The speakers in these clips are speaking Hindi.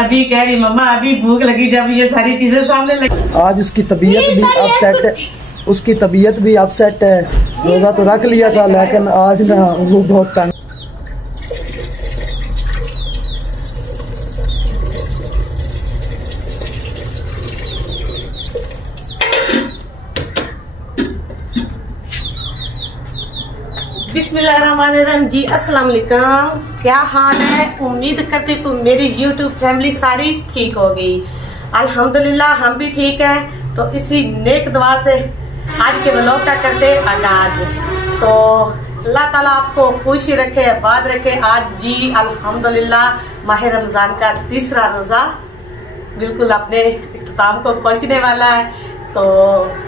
अभी कह रही मम्मा अभी भूख लगी जब ये सारी चीजें सामने लगी। आज उसकी तबीयत भी अपसेट है, उसकी तबीयत भी अपसेट है। रोजा तो रख लिया था लेकिन आज ना वो बहुत तंग। बिस्मिल्लाहिर्रहमानिर्रहीम जी, अस्सलाम वालेकुम। क्या हाल है? उम्मीद करती हूँ मेरी यूट्यूब फैमिली सारी ठीक होगी। अल्हम्दुलिल्लाह हम भी ठीक है। तो इसी नेक दुआ से आज के व्लॉग का करते आगाज। तो अल्लाह ताला आपको खुशी रखे, आबाद रखे। आज जी अल्हम्दुलिल्लाह माह रमजान का तीसरा रोजा बिल्कुल अपने इख्तिताम को पहुंचने वाला है। तो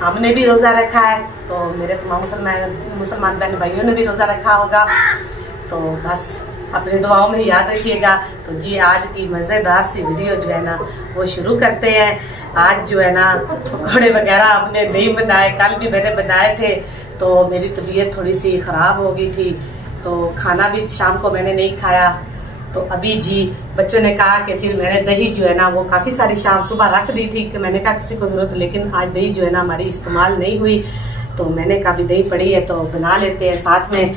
हमने भी रोजा रखा है, तो मेरे तमाम मुसलमान बहन भाइयों ने भी रोजा रखा होगा। तो बस अपनी दुआओं में याद रखिएगा। तो जी आज की मजेदार सी वीडियो जो है ना वो शुरू करते हैं। आज जो है ना पकौड़े वगैरह हमने नहीं बनाए, कल भी मैंने बनाए थे। तो मेरी तबीयत थोड़ी सी खराब हो गई थी, तो खाना भी शाम को मैंने नहीं खाया। तो अभी जी बच्चों ने कहा कि फिर मैंने दही जो है ना वो काफी सारी शाम सुबह रख दी थी कि मैंने कहा किसी को जरूरत, लेकिन आज दही जो है ना हमारी इस्तेमाल नहीं हुई। तो मैंने कहा भी दही पड़ी है तो बना लेते हैं। साथ में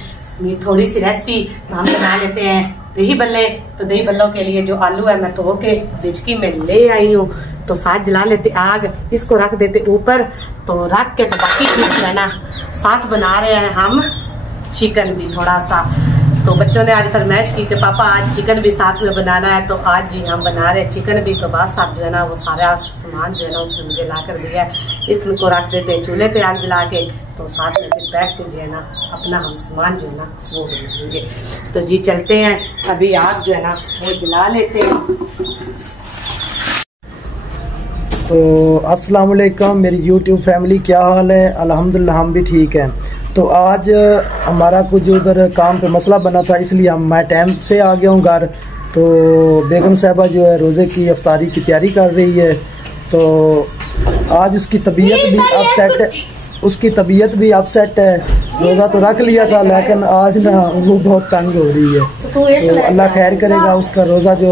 थोड़ी सी रेसिपी हम बना लेते हैं दही बल्ले। तो दही बल्लों के लिए जो आलू है मैं धो के डिचकी में ले आई हूँ। तो साथ जला लेते आग, इसको रख देते ऊपर। तो रख के तो बाकी चीज जो है ना साथ बना रहे हैं हम चिकन भी थोड़ा सा। तो बच्चों ने आज फरमाइश की कि पापा आज चिकन भी साथ में बनाना है। तो आज जी हम बना रहे हैं चिकन भी। तो बस आप जो है ना वो सारा सामान जो है ना उसने मुझे ला कर दिया है। इसको रख देते हैं चूल्हे पे आग जला के। तो साथ में फिर बैठ के जो है ना अपना हम सामान जो है ना वो बनाएंगे। तो जी चलते हैं, अभी आग जो है ना वो जला लेते हैं। तो अस्सलाम वालेकुम मेरी यूट्यूब फैमिली, क्या हाल है? अल्हम्दुलिल्लाह हम भी ठीक हैं। तो आज हमारा कुछ उधर काम पे मसला बना था, इसलिए मैं टाइम से आ गया हूँ घर। तो बेगम साहबा जो है रोज़े की इफ्तारी की तैयारी कर रही है। तो आज उसकी तबीयत भी अपसेट है, उसकी तबीयत भी अपसेट है। रोज़ा तो रख लिया था लेकिन आज ना वो बहुत तंग हो रही है। तो अल्लाह खैर करेगा, उसका रोज़ा जो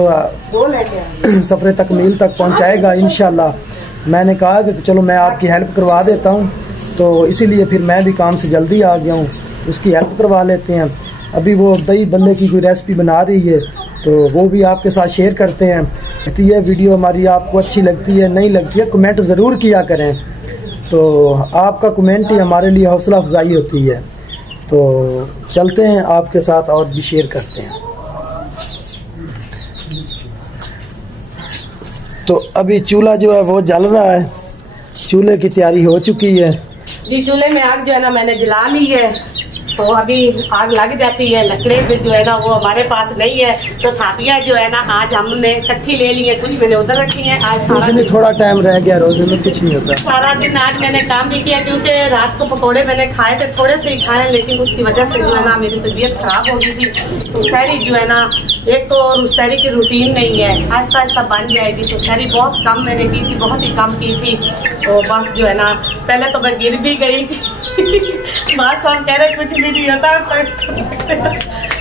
सफ़र तकमील तक पहुँचाएगा इंशाल्लाह। मैंने कहा कि चलो मैं आपकी हेल्प करवा देता हूँ, तो इसीलिए फिर मैं भी काम से जल्दी आ गया हूँ, उसकी हेल्प करवा लेते हैं। अभी वो दही बल्ले की कोई रेसिपी बना रही है, तो वो भी आपके साथ शेयर करते हैं। यदि ये वीडियो हमारी आपको अच्छी लगती है, नहीं लगती है, कमेंट ज़रूर किया करें। तो आपका कमेंट ही हमारे लिए हौसला अफजाई होती है। तो चलते हैं आपके साथ और भी शेयर करते हैं। तो अभी चूल्हा जो है वो जल रहा है, चूल्हे की तैयारी हो चुकी है जी। चूल्हे में आग जो है ना मैंने जला ली है। तो अभी आग लग जाती है। लकड़े भी जो है ना वो हमारे पास नहीं है। तो थापियाँ जो है ना आज हमने इकट्ठी ले ली है, कुछ मैंने उधर रखी है। आज सारा दिन थोड़ा टाइम रह गया, रोजे में कुछ नहीं होता। सारा दिन आज मैंने काम भी किया, क्योंकि रात को पकौड़े मैंने खाए थे, थोड़े से ही खाए, लेकिन उसकी वजह से जो है ना मेरी तबीयत खराब हो गई थी। तो सहरी जो है ना, एक तो सहरी की रूटीन नहीं है, आहिस्ता आहिस्ता बन जाएगी। तो सहरी बहुत कम मैंने की थी, बहुत ही कम की थी। तो बस जो है ना पहले तो मैं गिर भी गई थी। माँ साहब कह रहे कुछ भी नहीं होता,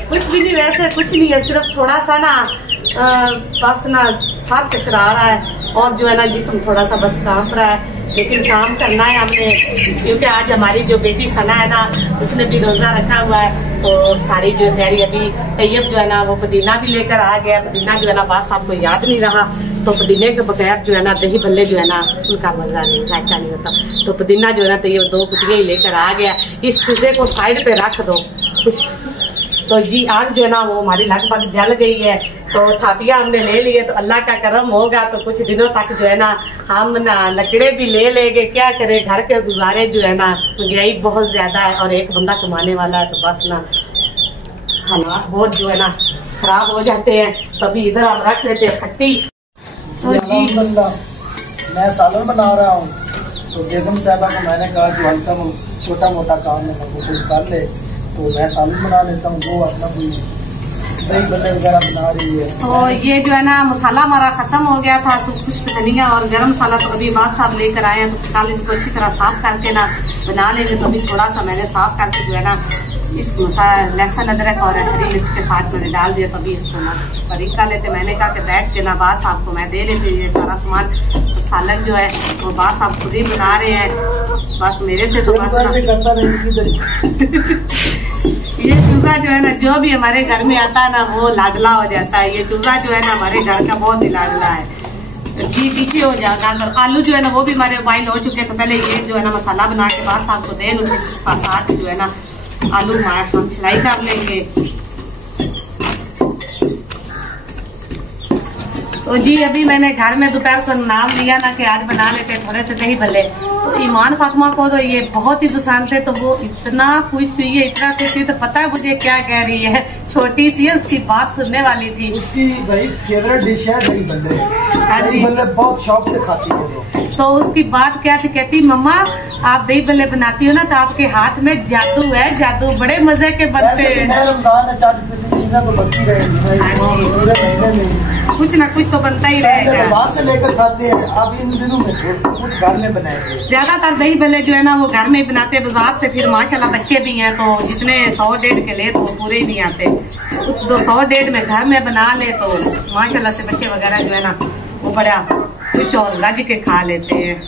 कुछ भी नहीं, वैसे कुछ नहीं है, सिर्फ थोड़ा सा ना बस ना साथ चक्कर आ रहा है और जो है ना जिस्म थोड़ा सा बस कांप रहा है। लेकिन काम करना है हमने, क्योंकि आज हमारी जो बेटी सना है ना उसने भी रोजा रखा हुआ है। तो सारी जो तैयारी, अभी तैयब जो है ना वो पुदीना भी लेकर आ गया। पुदीना जो है ना बात साहब को याद नहीं रहा, तो पुदीने के बगैर जो है ना दही भल्ले जो है ना उनका मजा नहीं, जायका नहीं होता। तो पुदीना जो है ना तो ये 2 कुटिया ही लेकर आ गया। इस चूल्हे को साइड पे रख दो। तो जी आग जो है ना वो हमारी लगभग जल गई है। तो थापिया हमने ले लिए, तो अल्लाह का करम होगा तो कुछ दिनों तक जो है ना हम ना लकड़े भी ले लेंगे। क्या करे, घर के गुजारे जो है ना महंगाई बहुत ज्यादा है और एक बंदा कमाने वाला है। तो बस ना हालात बहुत जो है ना खराब हो जाते हैं। तभी इधर हम रख लेते हैं खट्टी। तो जी मैं सालन बना रहा हूँ। तो बेगम साहबा को मैंने कहा कि हल्का छोटा मोटा काम है वो कुछ कर ले, तो मैं सालन बना लेता हूँ। वो अपना कोई दही बल्ले वगैरह बना रही है। तो ये जो है ना मसाला हमारा खत्म हो गया था, कुछ धनिया और गरम मसाला तो अभी बात साहब लेकर आए हैं। तो फिलहाल इसको अच्छी तरह साफ करके ना बना लेंगे। तो अभी थोड़ा सा मैंने साफ करके जो है ना इसको लहसुन अदरक और हरी मिर्च के साथ मैंने डाल दिया। तभी इसको ना बारीक कर लेते। मैंने कहा कि बैठ के ना बास आपको मैं दे लेती ये सारा सामान। तो सालन जो है वो बास आप खुद ही बना रहे हैं, बस मेरे से तो बस करता रहे ये चूजा जो है ना जो भी हमारे घर में आता है ना वो लाडला हो जाता है। ये चूजा जो है ना हमारे घर का बहुत ही लाडला है। जी पीछे हो जाएगा। और आलू जो है ना वो भी हमारे बॉइल हो चुके हैं। तो पहले ये जो है ना मसाला बना के बाद आपको दे लूँ, साथ जो है ना आलू हम छिलाई कर लेंगे। तो जी अभी मैंने घर में दोपहर को नाम लिया ना कि आज बना लेते थोड़े से दही भल्ले। तो ईमान फातिमा को तो ये बहुत ही पसंद थे। तो वो इतना खुश हुई है, इतना खुश हुई। तो पता है मुझे क्या कह रही है, छोटी सी है उसकी बात सुनने वाली थी। उसकी भाई फेवरेट डिश है दही भल्ले। दही भल्ले बहुत शौक से खाती है वो। तो उसकी बात क्या थी, कहती मम्मा आप दही भल्ले बनाती हो ना तो आपके हाथ में जादू है, जादू बड़े मजे के बनते हैं। तो बनती रहेगी, कुछ ना कुछ तो बनता ही रहेगा। बाजार से लेकर खाते हैं, अब इन दिनों में खुद घर में बनाएंगे। ज्यादातर दही भल्ले जो है ना वो घर में ही बनाते हैं। बाजार से फिर माशाल्लाह बच्चे भी हैं तो जितने 100-150 के ले तो वो पूरे ही नहीं आते। 100-150 में घर में बना ले तो माशाल्लाह से बच्चे वगैरह जो है ना वो बड़ा खुश और रज के खा लेते हैं।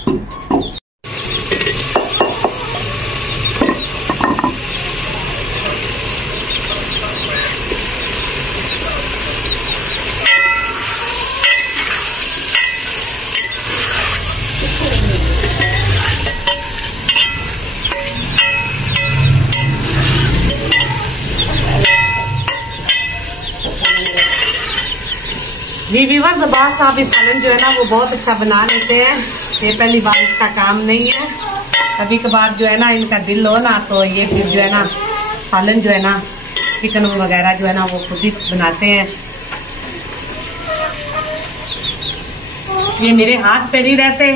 जी व्यूअर्स, बास साहब इस सालन जो है ना वो बहुत अच्छा बना लेते हैं। ये पहली बार इसका काम नहीं है। कभी कभार जो है ना इनका दिल हो ना तो ये फिर जो है ना सालन जो है ना चिकन वगैरह जो है ना वो खुद ही बनाते हैं। ये मेरे हाथ पे नहीं रहते,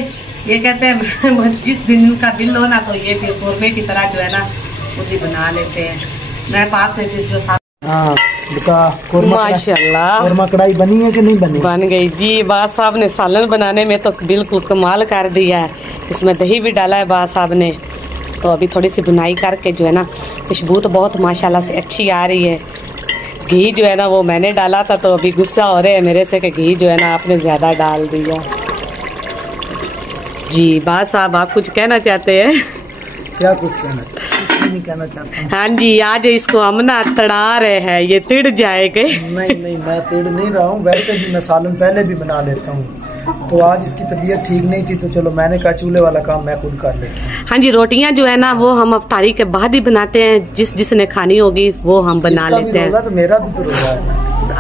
ये कहते हैं जिस दिन का दिल हो ना तो ये फिर कोरमे की तरह जो है ना खुद ही बना लेते हैं। मैं पास में फिर जो माशाल्लाह कोरमा कढ़ाई बनी है कि नहीं बनी? बन गई जी। बास साहब ने सालन बनाने में तो बिल्कुल कमाल कर दिया है। इसमें दही भी डाला है बास साहब ने। तो अभी थोड़ी सी बुनाई करके जो है ना खुशबू तो बहुत माशाल्लाह से अच्छी आ रही है। घी जो है ना वो मैंने डाला था तो अभी गुस्सा हो रहे हैं मेरे से कि घी जो है ना आपने ज़्यादा डाल दिया। जी बास साहब आप कुछ कहना चाहते हैं? क्या कुछ कहना नहीं कहना चाहता हूँ। हाँ जी, आज इसको हम ना तड़ा रहे हैं, ये तिड़ जाएगा। नहीं मैं तिड़ नहीं रहा हूँ, वैसे भी मैं सालन पहले भी बना लेता हूँ। तो आज इसकी तबीयत ठीक नहीं थी तो चलो मैंने कहा चूल्हे वाला काम मैं खुद कर लेता हूँ। हाँ जी, रोटियाँ जो है ना वो हम अफ्तारी के बाद ही बनाते हैं। जिसने खानी होगी वो हम बना लेते हैं। तो मेरा भी तो रोजा है।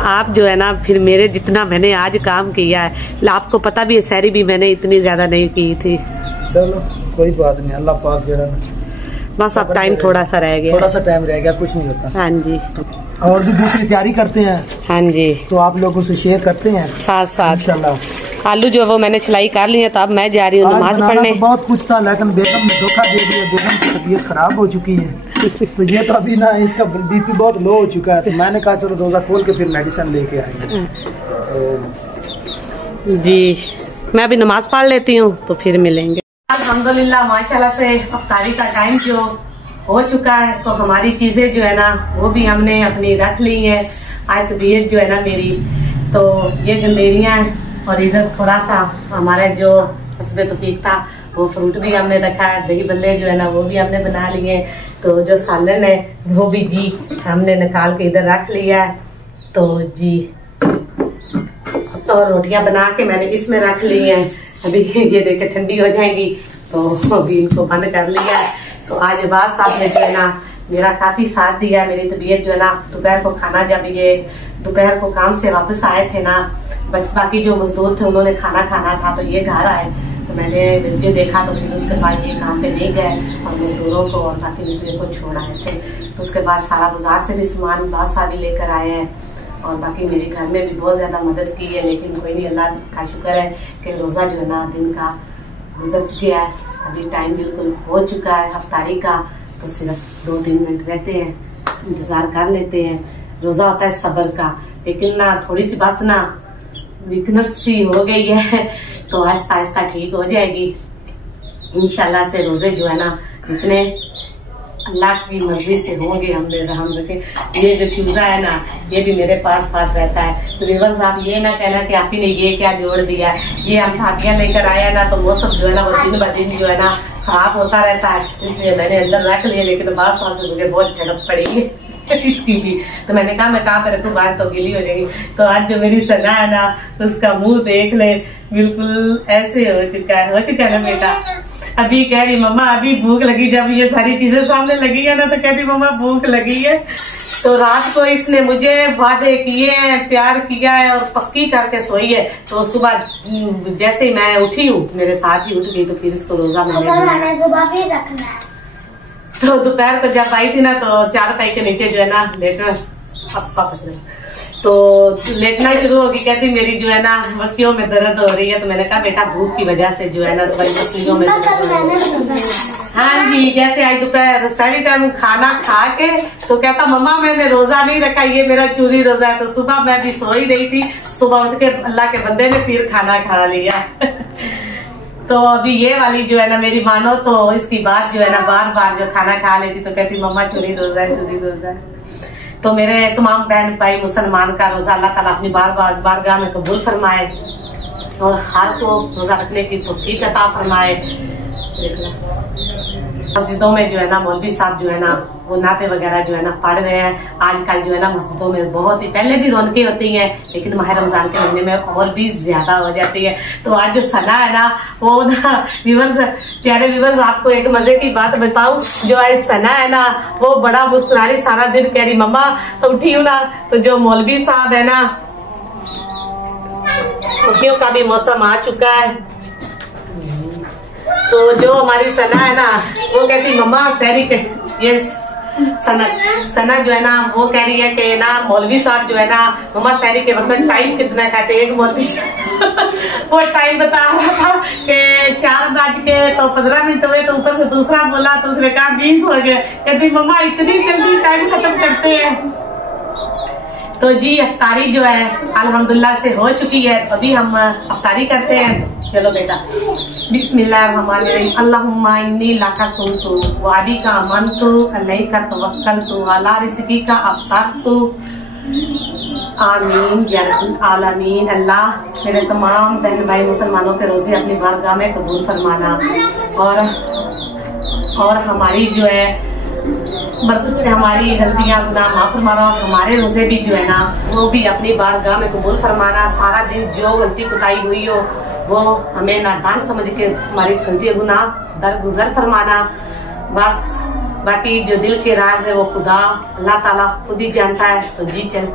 आप जो है ना फिर मेरे जितना मैंने आज काम किया है, आपको पता भी है सहरी भी मैंने इतनी ज्यादा नहीं की थी। चलो कोई बात नहीं, अल्लाह पाक जो है बस अब टाइम थोड़ा सा रह गया, थोड़ा सा टाइम रह गया, कुछ नहीं होता। हाँ जी, और भी दूसरी तैयारी करते हैं। हाँ जी, तो आप लोगों से शेयर करते हैं साथ साथ। इंशाल्लाह आलू जो है वो मैंने छिलाई कर ली है तो अब मैं जा रही हूँ नमाज पढ़ने। तो बहुत कुछ था लेकिन बेगम ने धोखा दे दिया। बेगम की तबीयत खराब हो चुकी है तो ये तो अभी ना इसका बीपी बहुत लो हो चुका है। तो मैंने कहा चलो रोजा खोल के फिर मेडिसिन लेके आएंगे। जी मैं अभी नमाज पढ़ लेती हूँ तो फिर मिलेंगे। अल्हम्दुलिल्लाह माशाल्लाह से अफ्तारी का टाइम जो हो चुका है तो हमारी चीजें जो है ना वो भी हमने अपनी रख ली है। आज तबीयत जो है ना मेरी तो ये गंदेरियाँ और इधर थोड़ा सा हमारा जो हस्बे तौफीक था वो फ्रूट भी हमने रखा है। दही बल्ले जो है ना वो भी हमने बना लिए। तो जो सालन है वो भी जी हमने निकाल के इधर रख लिया है। तो जी तो रोटियां बना के मैंने इसमें रख ली हैं। अभी ये देखे ठंडी हो जाएंगी तो अभी इनको बंद कर लिया है। तो आज बात साहब ने जो है ना मेरा काफी साथ दिया। मेरी तबीयत जो है ना दोपहर को खाना, जब ये दोपहर को काम से वापस आए थे ना, बाकी जो मजदूर थे उन्होंने खाना खाना था तो ये घर आए तो मैंने मुझे देखा तो फिर उसके बाद ये काम पे नहीं गए और मजदूरों को और बाकी मिस्त्री को छोड़ आए थे। तो उसके बाद सारा बाजार से भी सामान बात साहब ही लेकर आए हैं और बाकी मेरे घर में भी बहुत ज्यादा मदद की है। लेकिन कोई नहीं, अल्लाह का शुक्र है कि रोजा जो है ना दिन का गुजर गया है। अभी टाइम बिल्कुल हो चुका है अफ्तारी का। तो सिर्फ 2-3 मिनट रहते हैं, इंतजार कर लेते हैं। रोजा होता है सब्र का, लेकिन ना थोड़ी सी बस ना वीकनेस सी हो गई है तो आहिस्ता आहिस्ता ठीक हो जाएगी इंशाल्लाह से। रोजे जो है ना इतने अल्लाह की मर्जी से होंगे। हम रखे। ये जो चूजा है ना, ये भी मेरे पास रहता है। तो व्यूअर्स आप ये ना कहना कि आप ही ने ये क्या जोड़ दिया। ये हम थाकियां लेकर आया ना, तो मौसम जो है ना वो दिन ब दिन जो है ना खराब होता रहता है, इसलिए मैंने अंदर रख लिया। लेकिन बाद से मुझे बहुत झड़प पड़ी इसकी भी, तो मैंने कहा मैं कहाँ पे रखूँ, बात तो गिली हो जाएगी। तो आज जो मेरी सना है ना, उसका मुंह देख ले, बिल्कुल ऐसे हो चुका है ना बेटा। अभी कह रही मम्मा अभी भूख लगी। जब ये सारी चीजें सामने लगी है ना, तो कहती मम्मा भूख लगी है। तो रात को इसने मुझे वादे किए हैं, प्यार किया है और पक्की करके सोई है। तो सुबह जैसे ही मैं उठी हूँ, मेरे साथ ही उठ गई, तो फिर इसको रोजा मैंने सुबह भी रखना है। तो दोपहर को जब आई थी ना, तो चारपाई के नीचे जो है ना लेटना, तो लेटना शुरू होगी। कहती मेरी जो है ना मक्खियों में दर्द हो रही है। तो मैंने कहा बेटा भूख की वजह से जो है ना मछलियों में हाँ जी। जैसे आज दोपहर सारी टाइम खाना खा के, तो कहता मम्मा मैंने रोजा नहीं रखा, ये मेरा चूरी रोजा है। तो सुबह मैं भी सो ही रही थी, सुबह उठ के अल्लाह के बंदे ने फिर खाना खा लिया तो अभी ये वाली जो है ना मेरी मानो, तो इसकी बात जो है ना बार बार जो खाना खा लेती, तो कहती मम्मा चूरी रोजा है, चूरी रोजा है। तो मेरे तमाम बहन भाई मुसलमान का रोजा अल्लाह ताला अपनी बारगाह में कबूल फरमाए और हर को रोजा रखने की तौफीक अता फरमाए। मस्जिदों में जो है ना मौलवी साहब जो है ना वो नाते वगैरह जो है ना पढ़ रहे हैं। आजकल जो है ना मस्जिदों में बहुत ही, पहले भी रौनकें होती हैं, लेकिन माह रमजान के महीने में और भी ज्यादा हो जाती है। तो आज जो सना है ना, वो ना व्यूअर्स, प्यारे व्यूअर्स, आपको एक मजे की बात बताऊं। जो आज सना है ना, वो बड़ा मुस्कुरा रही, सारा दिन कह रही मम्मा तो उठी हूँ ना। तो जो मौलवी साहब है ना, छुट्टियों का भी मौसम आ चुका है। तो जो हमारी सना है ना, वो कहती मम्मा सहरी के, ये सना जो है ना वो कह रही है कि ना मौलवी साहब जो है ना मम्मा सहरी के वक्त टाइम कितना कहते हैं। एक मौलवी वो टाइम बता रहा था कि 4:15 हुए, तो ऊपर से दूसरा बोला, तो उसने कहा 20 हो गए। कहती मम्मा इतनी जल्दी टाइम खत्म करते हैं। तो जी अफ्तारी जो है अल्हम्दुलिल्लाह से हो चुकी है। अभी हम अफ्तारी करते हैं। चलो बेटा, बिस्मिल्लाहिर्रहमानिर्रहीम। अल्लाहुम्मा इन्नी लका सुनतु व अबिका अमनतु अलैका तवक्कलतु अला रिज़्क़िका अफ़तरतु आमीन या रब्बल आलमीन। अल्लाह मेरे तमाम बहन भाई मुसलमानों के रोजे अपनी बारगाह में कबूल फरमाना और हमारी जो है हमारी गलतियां गुनाह माफ फरमाना। हमारे रोजे भी जो है ना वो भी अपनी बारगाह में कबूल फरमाना। सारा दिन जो गलती कुताई हुई हो वो हमें नादान समझ के हमारी गलती गुनाह दरगुजर फरमाना। बस बाकी जो दिल के राज है वो खुदा अल्लाह ताला खुद ही जानता है। तो जी चल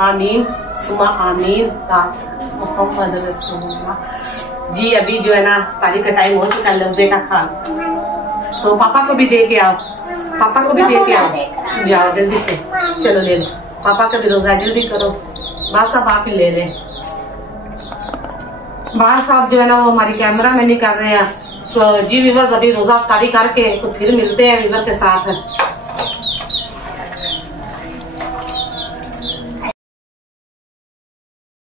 आमीन सुमा आमीन मोहम्मद रसूलुल्लाह। जी अभी जो है ना तारीख का टाइम हो चुका है। बेटा खा, तो पापा को भी दे के आओ, पापा को भी दे के आओ, जाओ जल्दी से, चलो ले लो पापा का भी रोजा, जल्दी करो। बस अब आप ही ले लें। बाहर साहब जो है ना वो हमारी कैमरा में नहीं कर रहे हैं। तो जी व्यूअर्स अभी रोजा अफ्तारी करके तो फिर मिलते हैं व्यूअर के साथ।